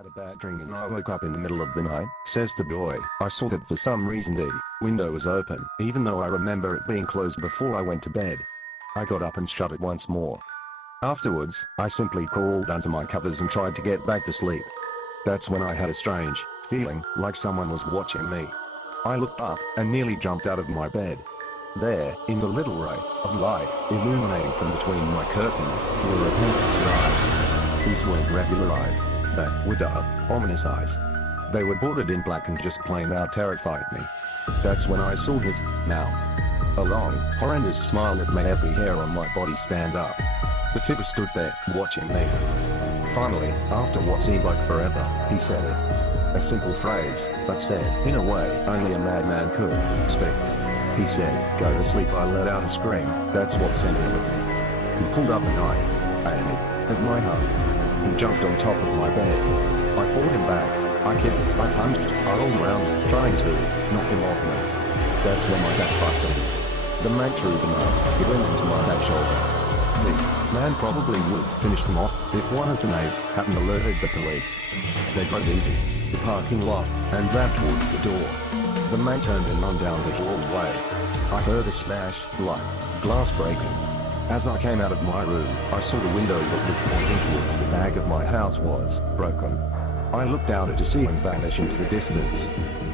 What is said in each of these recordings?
had a bad dream and I woke up in the middle of the night, says the boy. I saw that for some reason the window was open, even though I remember it being closed before I went to bed. I got up and shut it once more. Afterwards, I simply crawled under my covers and tried to get back to sleep. That's when I had a strange feeling, like someone was watching me. I looked up and nearly jumped out of my bed. There, in the little ray of light illuminating from between my curtains, were a painter's eyes. These weren't regular eyes. They were dark, ominous eyes. They were bordered in black and just plain out terrified me. That's when I saw his mouth. A long, horrendous smile that made every hair on my body stand up. The figure stood there, watching me. Finally, after what seemed like forever, he said it. A simple phrase, but said, in a way, only a madman could speak. He said, "Go to sleep." I let out a scream. That's what sent him looking. He pulled up a knife, aimed it at my heart. He jumped on top of my bed. I fought him back. I kicked, I punched, I rolled around, trying to knock him off me. That's when my back busted. The man threw the knife. It went into my back shoulder. The man probably would have finished them off if one of the mates hadn't alerted the police. They drove into the parking lot and ran towards the door. The man turned and ran down the hallway. I heard a smash, like glass breaking. As I came out of my room, I saw the window that looked pointing towards the back of my house was broken. I looked out to see him vanish into the distance.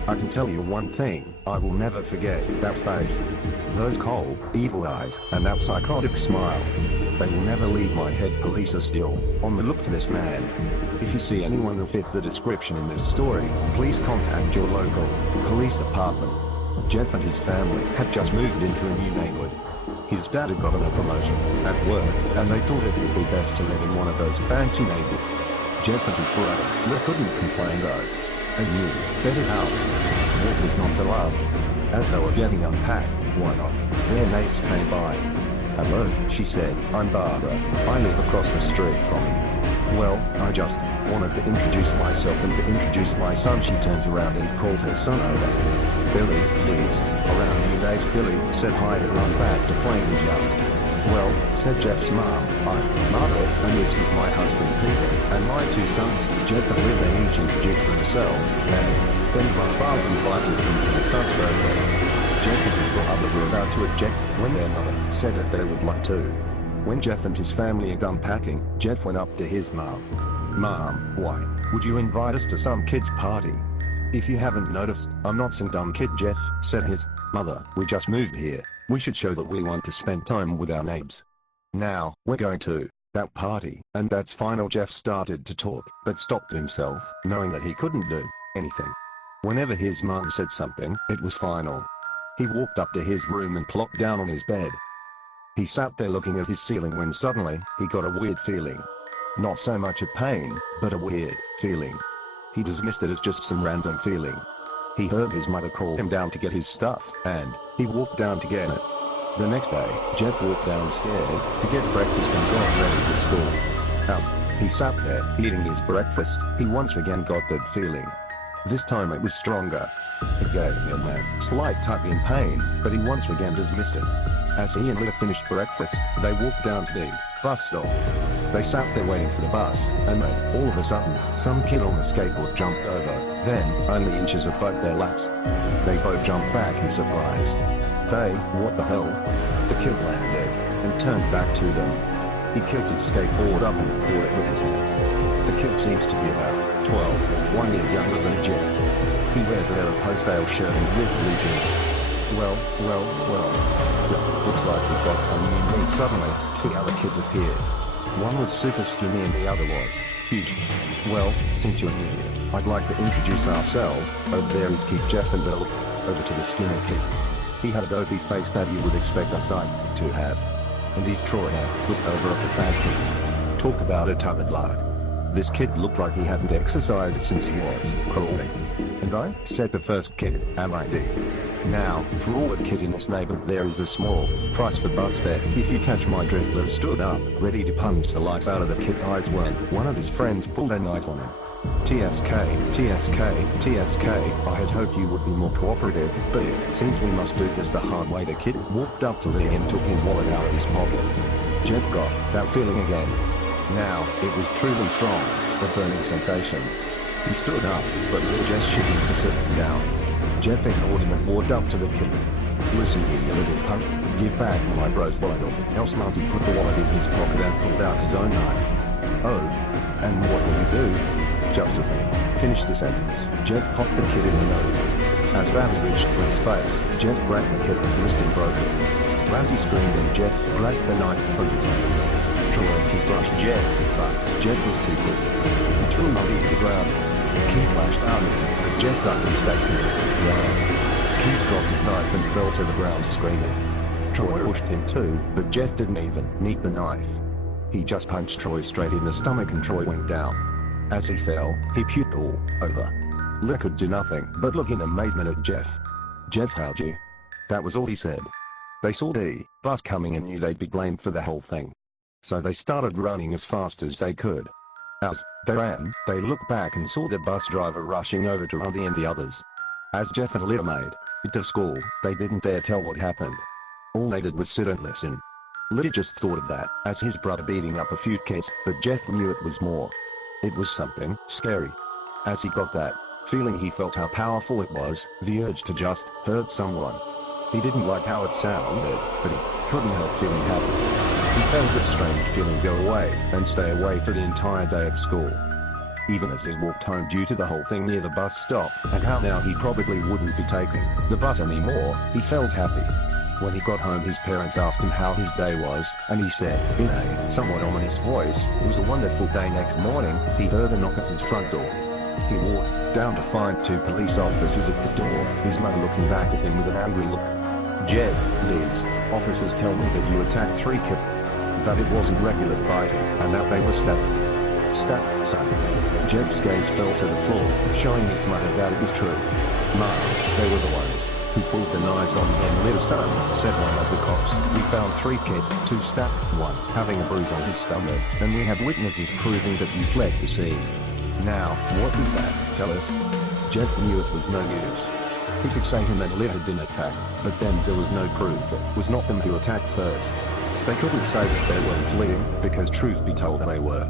I can tell you one thing, I will never forget that face. Those cold, evil eyes, and that psychotic smile. They will never leave my head. Police are still on the look for this man. If you see anyone who fits the description in this story, please contact your local police department. Jeff and his family had just moved into a new neighborhood. His dad had gotten a promotion at work, and they thought it would be best to live in one of those fancy neighborhoods. Jeff and his brother couldn't complain though. They knew better how. What was not to love? As they were getting unpacked, why not? Their neighbors came by. "Hello," she said, "I'm Barbara. I live across the street from you." "Well, I just wanted to introduce myself and to introduce my son." She turns around and calls her son over. "Billy, he's around you neighbors." Billy said hi and ran back to playing his yard. "Well," said Jeff's mom, "I'm Margaret, and this is my husband Peter, and my two sons, Jeff and Liv." They each introduced themselves, and then my father invited them to his son's birthday. Jeff and his brother were about to object when their mother said that they would like to. When Jeff and his family had done packing, Jeff went up to his mom. "Mom, why would you invite us to some kid's party? If you haven't noticed, I'm not some dumb kid." Jeff said his mother, "We just moved here. We should show that we want to spend time with our neighbors. Now, we're going to that party." And that's final. Jeff started to talk, but stopped himself, knowing that he couldn't do anything. Whenever his mom said something, it was final. He walked up to his room and plopped down on his bed. He sat there looking at his ceiling when suddenly, he got a weird feeling. Not so much a pain, but a weird feeling. He dismissed it as just some random feeling. He heard his mother call him down to get his stuff, and he walked down to get it. The next day, Jeff walked downstairs to get breakfast and got ready for school. As he sat there, eating his breakfast, he once again got that feeling. This time it was stronger. It gave him a slight tug in pain, but he once again dismissed it. As he and Liv finished breakfast, they walked down to the bus stop. They sat there waiting for the bus, and then, all of a sudden, some kid on a skateboard jumped over them, only inches above their laps. They both jumped back in surprise. What the hell? The kid landed, and turned back to them. He kicked his skateboard up and caught it with his hands. The kid seems to be about 12, 1 year younger than Jeff. He wears an Aeropostale shirt and ripped blue jeans. Well. Looks like we've got some new meat. Suddenly, two other kids appeared. One was super skinny and the other was huge. "Well, since you're new here, I'd like to introduce ourselves. Over there is Keith." Jeff and Bill over to the skinny kid. He had a dopey face that you would expect a sidekick to have. And his Troy hair looked over at the fat kid. Talk about a tub of lard. This kid looked like he hadn't exercised since he was crawling. "And I," said the first kid, "am I D?" Now, for all the kids in this neighborhood, there is a small price for bus fare. If you catch my drift. Liv stood up, ready to punch the lights out of the kid's eyes when one of his friends pulled a knife on him. TSK, I had hoped you would be more cooperative, but it seems we must do this the hard way." The kid walked up to Lee and took his wallet out of his pocket. Jeff got that feeling again. Now, it was truly strong, a burning sensation. He stood up, but Lil just shook him to sit him down. Jeff ignored him and walked up to the kid. "Listen here, you little punk. Give back my bro's wallet or else." Monty put the wallet in his pocket and pulled out his own knife. "Oh, and what will you do?" Just as they finished the sentence, Jeff popped the kid in the nose. As Randy reached for his face, Jeff grabbed the kid's wrist and broke it. Randy screamed and Jeff grabbed the knife from his hand. Troy rushed Jeff, but Jeff was too quick. He threw Monty to the ground. Keith lashed out at him, but Jeff ducked and stayed down. Keith dropped his knife and fell to the ground screaming. Troy pushed him too, but Jeff didn't even need the knife. He just punched Troy straight in the stomach and Troy went down. As he fell, he puked all over. Lick could do nothing but look in amazement at Jeff. "Jeff, how'd you?" That was all he said. They saw the bus coming and knew they'd be blamed for the whole thing. So they started running as fast as they could. As they ran, they looked back and saw the bus driver rushing over to Randy and the others. As Jeff and Lydia made it to school, they didn't dare tell what happened. All they did was sit and listen. Lydia just thought of that as his brother beating up a few kids, but Jeff knew it was more. It was something scary. As he got that feeling, he felt how powerful it was, the urge to just hurt someone. He didn't like how it sounded, but he couldn't help feeling happy. He felt that strange feeling go away and stay away for the entire day of school. Even as he walked home due to the whole thing near the bus stop, and how now he probably wouldn't be taking the bus anymore, he felt happy. When he got home, his parents asked him how his day was, and he said, in a somewhat ominous voice, it was a wonderful day. Next morning, he heard a knock at his front door. He walked down to find two police officers at the door, his mother looking back at him with an angry look. "Jeff, these officers tell me that you attacked 3 kids. That it wasn't regular fighting, and that they were stabbed." "Stabbed, son?" Jeff's gaze fell to the floor, showing his mother that it was true. "Mom, they were the ones who pulled the knives on them." "Little son," said one of the cops, "we found 3 kids, 2 stabbed, 1 having a bruise on his stomach, and we have witnesses proving that you fled the scene. Now, what is that? Tell us." Jeff knew it was no use. He could say him and Liv had been attacked, but then there was no proof it was not them who attacked first. They couldn't say that they weren't fleeing, because truth be told they were.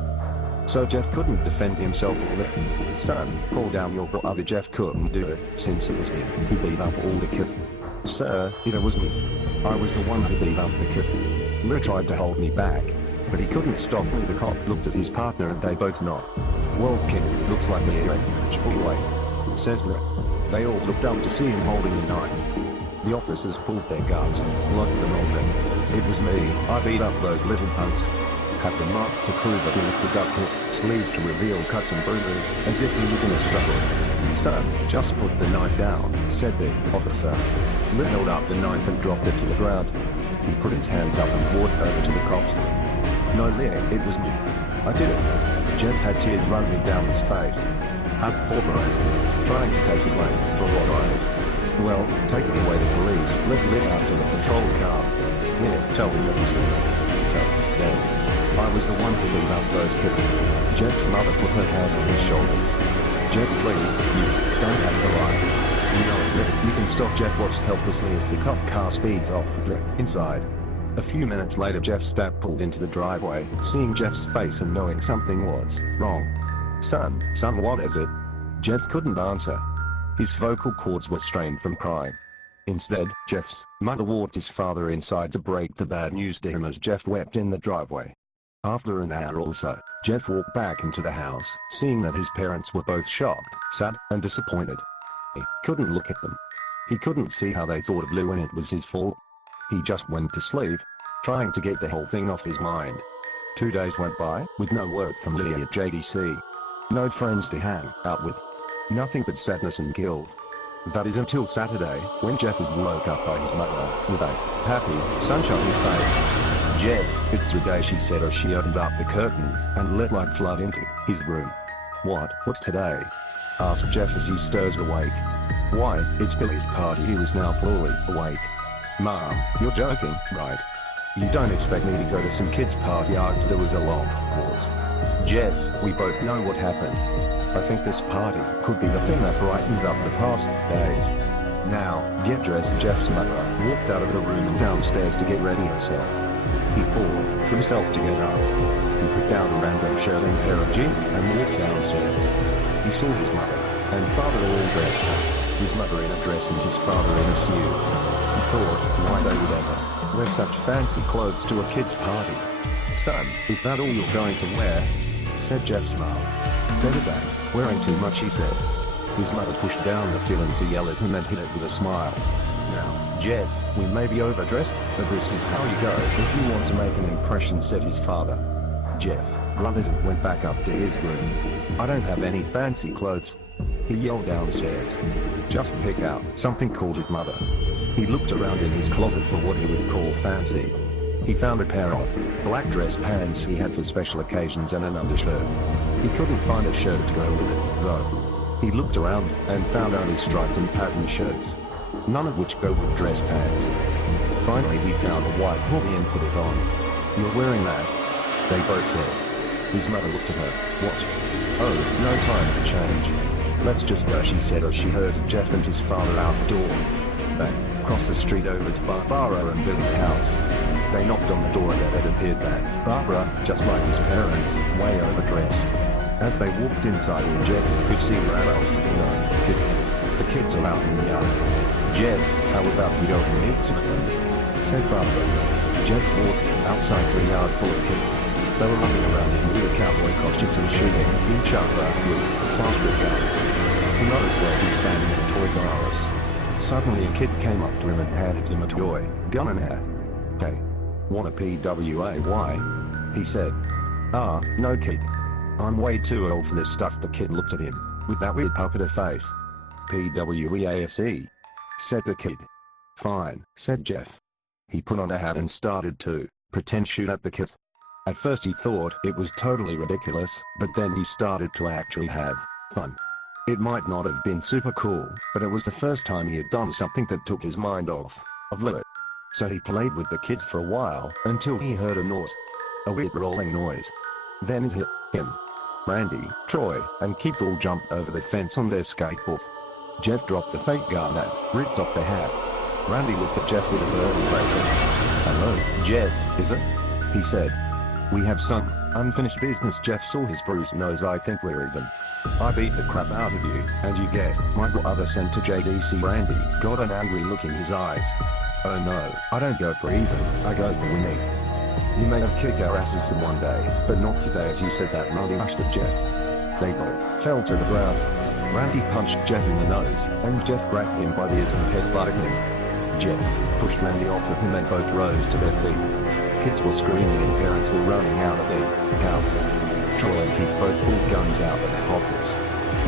So Jeff couldn't defend himself or Liv. "Son, call down your brother." Jeff couldn't do it, since it was him who beat up all the kids. "Sir, it was me. I was the one who beat up the kids." Liv tried to hold me back, but he couldn't stop me. The cop looked at his partner and they both nodded. "Well, kid, looks like me, right? Pull away," says Liv. They all looked up to see him holding a knife. The officers pulled their guns and locked them on them. "It was me. I beat up those little punks." Have the marks to prove that he lifted up his sleeves to reveal cuts and bruises, as if he was in a struggle. "Son, just put the knife down," said the officer. Liv held up the knife and dropped it to the ground. He put his hands up and walked over to the cops. "No, Liv, it was me. I did it." Jeff had tears running down his face. Poor Brian, trying to take the blame for what I did. "Well, take me away." The police led Liv out to the patrol car. "Liv, tell them everything." "Tell them I was the one who beat up those kids." Jeff's mother put her hands on his shoulders. "Jeff, please, you don't have to lie. You know it's Liv." You can stop. Jeff watched helplessly as the cop car speeds off with Liv inside. A few minutes later, Jeff's dad pulled into the driveway, seeing Jeff's face and knowing something was wrong. Son, what is it?" Jeff couldn't answer. His vocal cords were strained from crying. Instead, Jeff's mother walked his father inside to break the bad news to him as Jeff wept in the driveway. After an hour or so, Jeff walked back into the house, seeing that his parents were both shocked, sad, and disappointed. He couldn't look at them. He couldn't see how they thought of Lou and it was his fault. He just went to sleep, trying to get the whole thing off his mind. 2 days went by, with no word from Lydia at JDC. No friends to hang out with. Nothing but sadness and guilt. That is until Saturday, when Jeff was woke up by his mother, with a happy, sunshiny face. "Jeff, it's the day," she said as she opened up the curtains and let light flood into his room. What's today?" asked Jeff as he stirs awake. "Why, it's Billy's party." He was now fully awake. "Mom, you're joking, right? You don't expect me to go to some kid's party?" There was a long pause. "Jeff, we both know what happened. I think this party could be the thing that brightens up the past days. Now, get dressed." Jeff's mother walked out of the room and downstairs to get ready herself. He forced himself to get up. He put down a random shirt and pair of jeans and walked downstairs. He saw his mother and father all dressed up, his mother in a dress and his father in a suit. He thought, why they would ever wear such fancy clothes to a kid's party. "Son, is that all you're going to wear?" said Jeff smiled. "Better than wearing too much," he said. His mother pushed down the feeling to yell at him and hit it with a smile. "Now, Jeff, we may be overdressed, but this is how you go if you want to make an impression," said his father. Jeff grunted and went back up to his room. "I don't have any fancy clothes," he yelled downstairs. "Just pick out something," called his mother. He looked around in his closet for what he would call fancy. He found a pair of black dress pants he had for special occasions and an undershirt. He couldn't find a shirt to go with it, though. He looked around and found only striped and patterned shirts, none of which go with dress pants. Finally he found a white hoodie and put it on. "You're wearing that?" they both said. His mother looked at her. "What? Oh, no time to change. Let's just go," she said as she herded Jeff and his father out the door. They crossed the street over to Barbara and Billy's house. They knocked on the door and it appeared that Barbara, just like his parents, way overdressed. As they walked inside, Jeff could see where adults, no, the kids are out in the yard. "Jeff, how about we go and meet some of them?" said Barbara. Jeff walked outside to a yard full of kids. They were running around in weird cowboy costumes and shooting each other with plastic guns. He noticed where he's standing at Toys R Us. Suddenly a kid came up to him and handed him a toy gun and hat. "Hey, want a PWAY?" he said. "Ah, no kid. I'm way too old for this stuff." The kid looked at him with that weird puppeteer face. "PWEASE," said the kid. "Fine," said Jeff. He put on a hat and started to pretend shoot at the kid. At first he thought it was totally ridiculous, but then he started to actually have fun. It might not have been super cool, but it was the first time he had done something that took his mind off of it. So he played with the kids for a while until he heard a weird rolling noise. Then it hit him. Randy, Troy, and Keith all jumped over the fence on their skateboards. Jeff dropped the fake gun and ripped off the hat. Randy looked at Jeff with a burning hatred. "Hello, Jeff, is it?" he said. "We have some unfinished business." Jeff saw his bruised nose. "I think we're even. I beat the crap out of you, and you get my brother sent to JDC." Randy got an angry look in his eyes. "Oh no, I don't go for even, I go for winning. You may have kicked our asses in one day, but not today." As he said that, Randy rushed at Jeff. They both fell to the ground. Randy punched Jeff in the nose, and Jeff grabbed him by the ears and headbutted him. Jeff pushed Randy off of him and both rose to their feet. Kids were screaming and parents were running out of their house. Troy and Keith both pulled guns out of their pockets.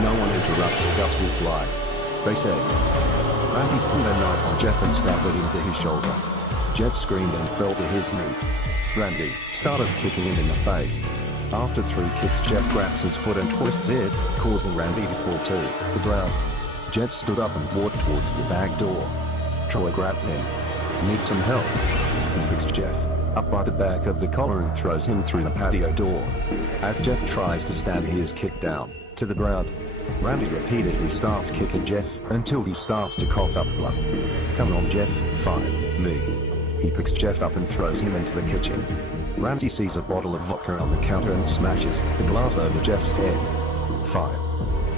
"No one interrupts, guts will fly," they said. Randy pulled a knife on Jeff and stabbed it into his shoulder. Jeff screamed and fell to his knees. Randy started kicking him in the face. After 3 kicks, Jeff grabs his foot and twists it, causing Randy to fall to the ground. Jeff stood up and walked towards the back door. Troy grabbed him. "Need some help?" He picks Jeff up by the back of the collar and throws him through the patio door. As Jeff tries to stand, he is kicked down to the ground. Randy repeatedly starts kicking Jeff until he starts to cough up blood. "Come on, Jeff, fight me." He picks Jeff up and throws him into the kitchen. Randy sees a bottle of vodka on the counter and smashes the glass over Jeff's head. "Fight."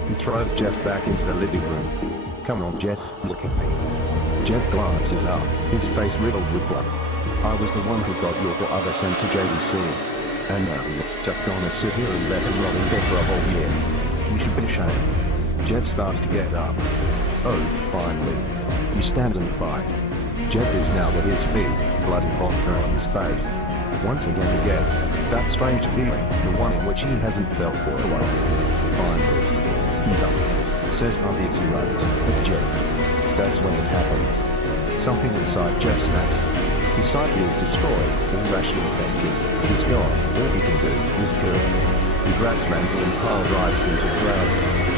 He throws Jeff back into the living room. "Come on, Jeff, look at me." Jeff glances up, his face riddled with blood. "I was the one who got your brother sent to JDC. And now you're just gonna sit here and let him rot in bed for a whole year. You should be ashamed." Jeff starts to get up. "Oh, finally. You stand and fight." Jeff is now at his feet, blood and vodka on his face. Once again he gets that strange feeling, the one in which he hasn't felt for a while. Finally, he's up, says Randy as he runs at Jeff. That's when it happens. Something inside Jeff snaps. His psyche is destroyed, all rational thinking is gone. All he can do is kill him. He grabs Randy and pile drives him to the ground.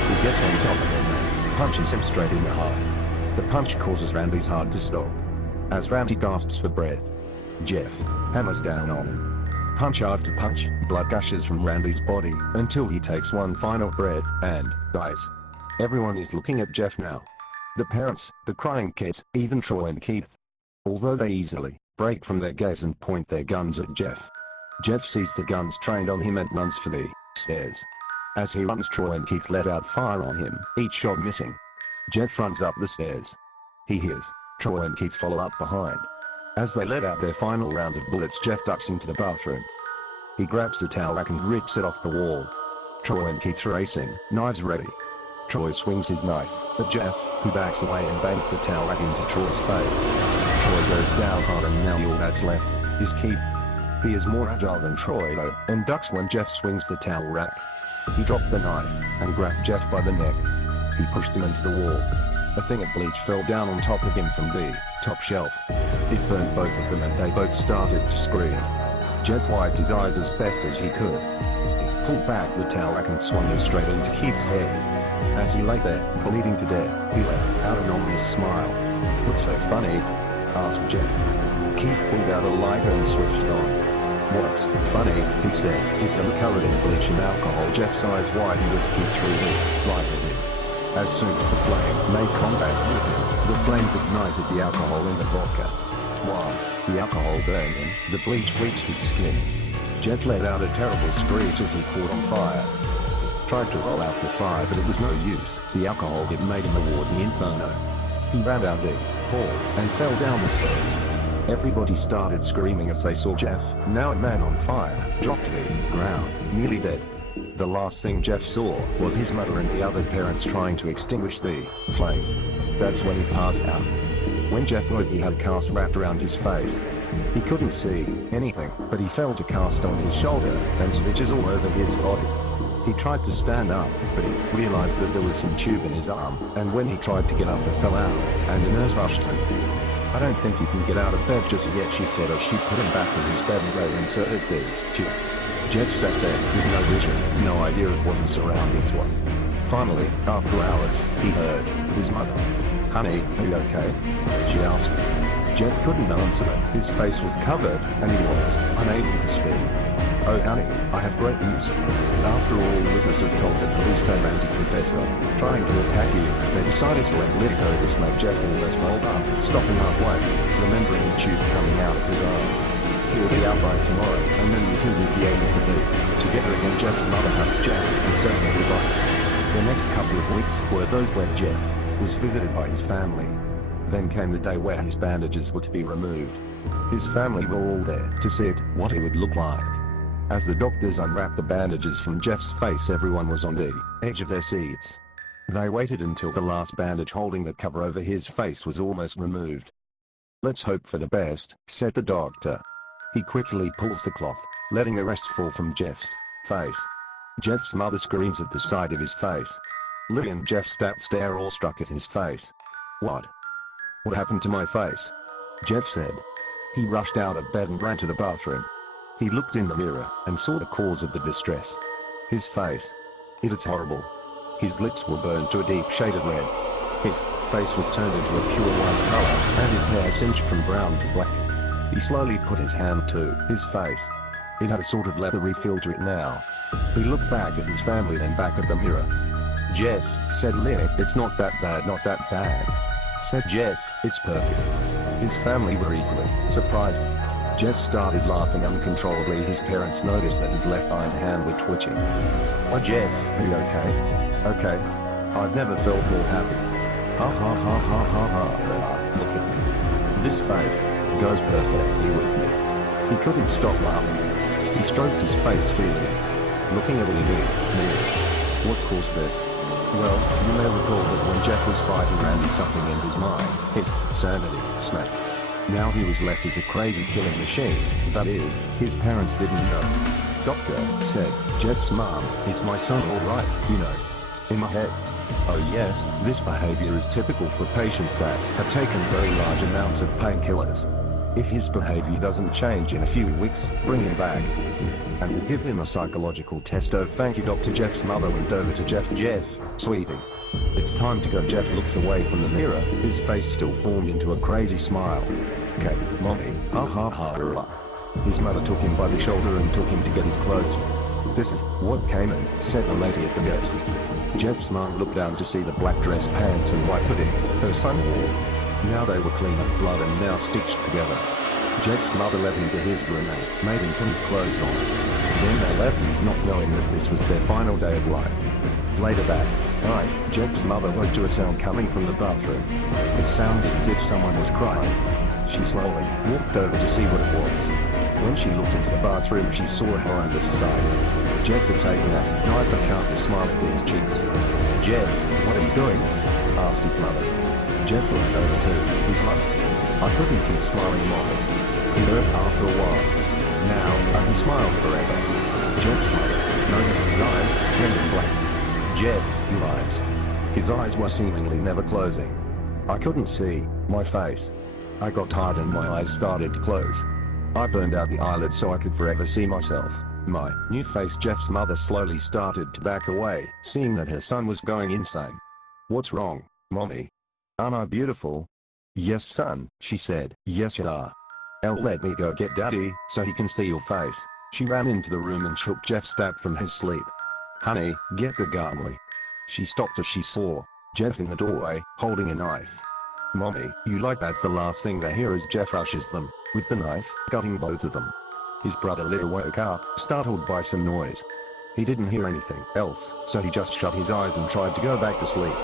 He gets on top of him and punches him straight in the heart. The punch causes Randy's heart to stop. As Randy gasps for breath, Jeff hammers down on him. Punch after punch, blood gushes from Randy's body until he takes one final breath and dies. Everyone is looking at Jeff now. The parents, the crying kids, even Troy and Keith. Although they easily break from their gaze and point their guns at Jeff. Jeff sees the guns trained on him and runs for the stairs. As he runs, Troy and Keith let out fire on him, each shot missing. Jeff runs up the stairs. He hears Troy and Keith follow up behind. As they let out their final round of bullets, Jeff ducks into the bathroom. He grabs the towel rack and rips it off the wall. Troy and Keith racing, knives ready. Troy swings his knife at Jeff, who backs away and bangs the towel rack into Troy's face. Troy goes down hard and now all that's left is Keith. He is more agile than Troy though, and ducks when Jeff swings the towel rack. He dropped the knife and grabbed Jeff by the neck. He pushed him into the wall. A thing of bleach fell down on top of him from the top shelf. It burned both of them and they both started to scream. Jeff wiped his eyes as best as he could. He pulled back the towel rack and swung it straight into Keith's head. As he lay there, bleeding to death, he let out an ominous smile. "What's so funny?" asked Jeff. Keith pulled out a lighter and switched on. "What's funny," he said, "is I'm covered in bleach and alcohol." Jeff's eyes widened as he threw the lighter in. As soon as the flame made contact with him, the flames ignited the alcohol in the vodka. While the alcohol burned him, the bleach reached his skin. Jeff let out a terrible screech as he caught on fire. He tried to roll out the fire, but it was no use. The alcohol had made him a walking inferno. He ran down the hall and fell down the stairs. Everybody started screaming as they saw Jeff, now a man on fire, drop to the ground, nearly dead. The last thing Jeff saw was his mother and the other parents trying to extinguish the flame. That's when he passed out. When Jeff woke, he had a cast wrapped around his face. He couldn't see anything, but he felt a cast on his shoulder and stitches all over his body. He tried to stand up, but he realized that there was some tube in his arm, and when he tried to get up it fell out, and a nurse rushed him. "I don't think you can get out of bed just yet," she said as she put him back in his bed and inserted the tube. Jeff sat there with no vision, no idea of what his surroundings were. Finally, after hours, he heard his mother. "Honey, are you okay?" she asked. Jeff couldn't answer. His face was covered, and he was unable to speak. "Oh honey, I have great news." After all witnesses told the police they ran to confess were trying to attack you, they decided to let Lydia go. This made Jeff almost hold up, stopping halfway, remembering the tube coming out of his arm. He'll be out by tomorrow, and then the two will be able to be together again. Jeff's mother hugs Jeff and says their goodbyes. The next couple of weeks were those when Jeff was visited by his family. Then came the day where his bandages were to be removed. His family were all there to see what he would look like. As the doctors unwrapped the bandages from Jeff's face, everyone was on the edge of their seats. They waited until the last bandage holding the cover over his face was almost removed. "Let's hope for the best," said the doctor. He quickly pulls the cloth, letting the rest fall from Jeff's face. Jeff's mother screams at the sight of his face. Lily and Jeff stare awestruck at his face. What happened to my face?" Jeff said. He rushed out of bed and ran to the bathroom. He looked in the mirror and saw the cause of the distress. His face. It's horrible. His lips were burned to a deep shade of red. His face was turned into a pure white color, and his hair singed from brown to black. He slowly put his hand to his face. It had a sort of leathery feel to it now. He looked back at his family, then back at the mirror. "Jeff," said Lynn, "it's not that bad, not that bad." Said Jeff, "It's perfect." His family were equally surprised. Jeff started laughing uncontrollably. His parents noticed that his left eye and hand were twitching. "Oh Jeff, are you okay?" "Okay. I've never felt more happy." "Ha ha ha ha ha ha. Look at me. This face goes perfectly with me." He couldn't stop laughing. He stroked his face, feeling it. Looking at Lily, "What caused this?" "Well, you may recall that when Jeff was 5 he ran something in his mind. His sanity snapped. Now he was left as a crazy killing machine. That is, his parents didn't know. Doctor said, "Jeff's mom, it's my son all right, you know." In my head. "Oh yes, this behavior is typical for patients that have taken very large amounts of painkillers. If his behavior doesn't change in a few weeks, bring him back. And we'll give him a psychological test." "Oh thank you Dr. Jeff's mother went over to Jeff. "Jeff, sweetie. It's time to go." Jeff looks away from the mirror, his face still formed into a crazy smile. "Okay, mommy, ha ha ha ha." His mother took him by the shoulder and took him to get his clothes. "This is what came in," said the lady at the desk. Jeff's mom looked down to see the black dress, pants and white hoodie her son wore. Now they were clean of blood and now stitched together. Jeff's mother led him to his room and made him put his clothes on. Then they left, not knowing that this was their final day of life. Later that night, Jeff's mother woke to a sound coming from the bathroom. It sounded as if someone was crying. She slowly walked over to see what it was. When she looked into the bathroom, she saw a horrendous sight. Jeff had taken a knife and cut the smile at Dee's cheeks. "Jeff, what are you doing?" asked his mother. Jeff looked over to his mother. "I couldn't keep smiling longer. It hurt after a while. Now, I can smile forever." Jeff's mother noticed his eyes turning black. "Jeff," he lies. His eyes were seemingly never closing. "I couldn't see my face. I got tired and my eyes started to close. I burned out the eyelids so I could forever see myself. My new face." Jeff's mother slowly started to back away, seeing that her son was going insane. "What's wrong, Mommy? Aren't I beautiful?" "Yes, son," she said. "Yes, you are. Elle, let me go get Daddy, so he can see your face." She ran into the room and shook Jeff's dad from his sleep. "Honey, get the gun." She stopped as she saw Jeff in the doorway, holding a knife. "Mommy, you like?" That's the last thing they hear as Jeff rushes them, with the knife, cutting both of them. His brother Little woke up, startled by some noise. He didn't hear anything else, so he just shut his eyes and tried to go back to sleep.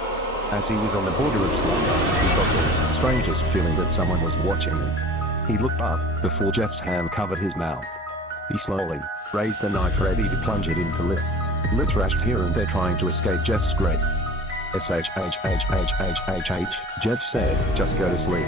As he was on the border of slumber, he got the strangest feeling that someone was watching him. He looked up, before Jeff's hand covered his mouth. He slowly raised the knife, ready to plunge it into Lit. Lit thrashed here and there, trying to escape Jeff's grip. "Shh, Jeff said, "just go to sleep."